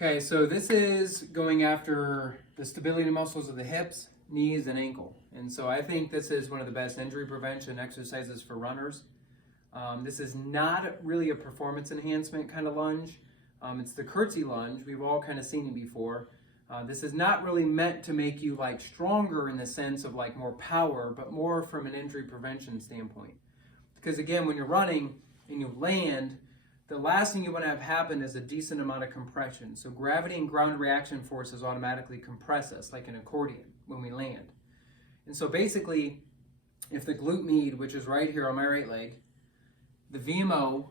Okay, so this is going after the stability muscles of the hips, knees, and ankle. And so I think this is one of the best injury prevention exercises for runners. This is not really a performance enhancement kind of lunge. It's the curtsy lunge. We've all kind of seen it before. This is not really meant to make you like stronger in the sense of like more power, but more from an injury prevention standpoint. Because again, when you're running and you land, the last thing you want to have happen is a decent amount of compression. So gravity and ground reaction forces automatically compress us like an accordion when we land. And so basically, if the glute med, which is right here on my right leg, the VMO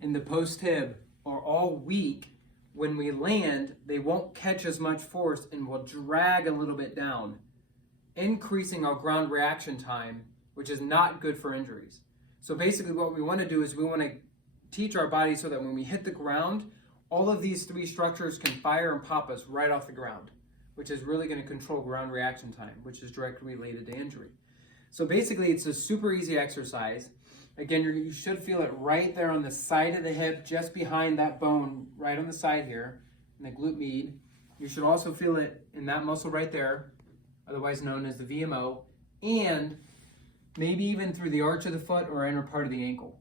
and the post tib are all weak, when we land, they won't catch as much force and will drag a little bit down, increasing our ground reaction time, which is not good for injuries. So basically what we want to do is we want to teach our body so that when we hit the ground, all of these three structures can fire and pop us right off the ground, which is really going to control ground reaction time, which is directly related to injury. So basically it's a super easy exercise. Again, you should feel it right there on the side of the hip, just behind that bone, right on the side here, in the glute med. You should also feel it in that muscle right there, otherwise known as the VMO, and maybe even through the arch of the foot or inner part of the ankle.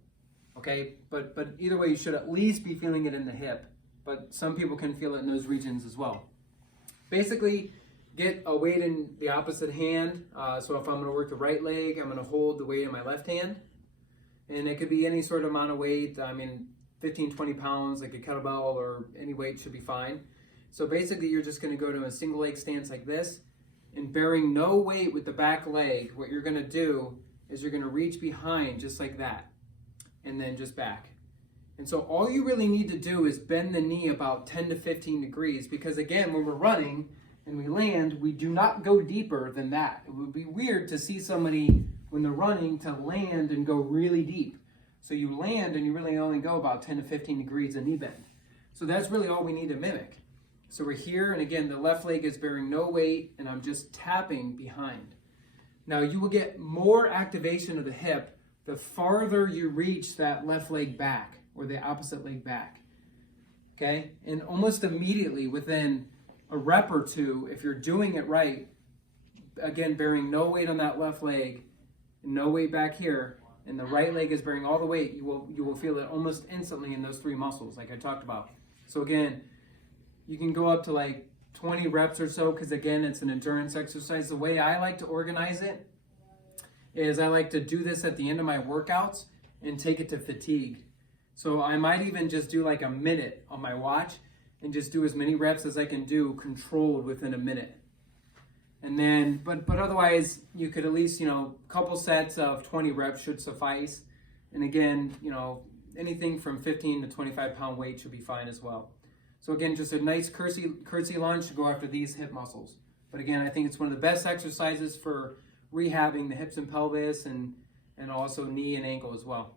Okay, but either way, you should at least be feeling it in the hip, but some people can feel it in those regions as well. Basically, get a weight in the opposite hand. So if I'm going to work the right leg, I'm going to hold the weight in my left hand. And it could be any sort of amount of weight. I mean, 15, 20 pounds, like a kettlebell or any weight should be fine. So basically, you're just going to go to a single leg stance like this. And bearing no weight with the back leg, what you're going to do is you're going to reach behind just like that. And then just back. And so all you really need to do is bend the knee about 10 to 15 degrees, because again, when we're running and we land, we do not go deeper than that. It would be weird to see somebody when they're running to land and go really deep. So you land and you really only go about 10 to 15 degrees of knee bend. So that's really all we need to mimic. So we're here, and again, the left leg is bearing no weight, and I'm just tapping behind. Now you will get more activation of the hip the farther you reach that left leg back, or the opposite leg back, okay? And almost immediately within a rep or two, if you're doing it right, again, bearing no weight on that left leg, no weight back here, and the right leg is bearing all the weight, you will feel it almost instantly in those three muscles like I talked about. So again, you can go up to like 20 reps or so, because again, it's an endurance exercise. The way I like to organize it is I like to do this at the end of my workouts and take it to fatigue. So I might even just do like a minute on my watch and just do as many reps as I can do controlled within a minute. And then, but otherwise you could at least, a couple sets of 20 reps should suffice. And again, anything from 15 to 25 pound weight should be fine as well. So again, just a nice curtsy lunge to go after these hip muscles. But again, I think it's one of the best exercises for rehabbing the hips and pelvis and also knee and ankle as well.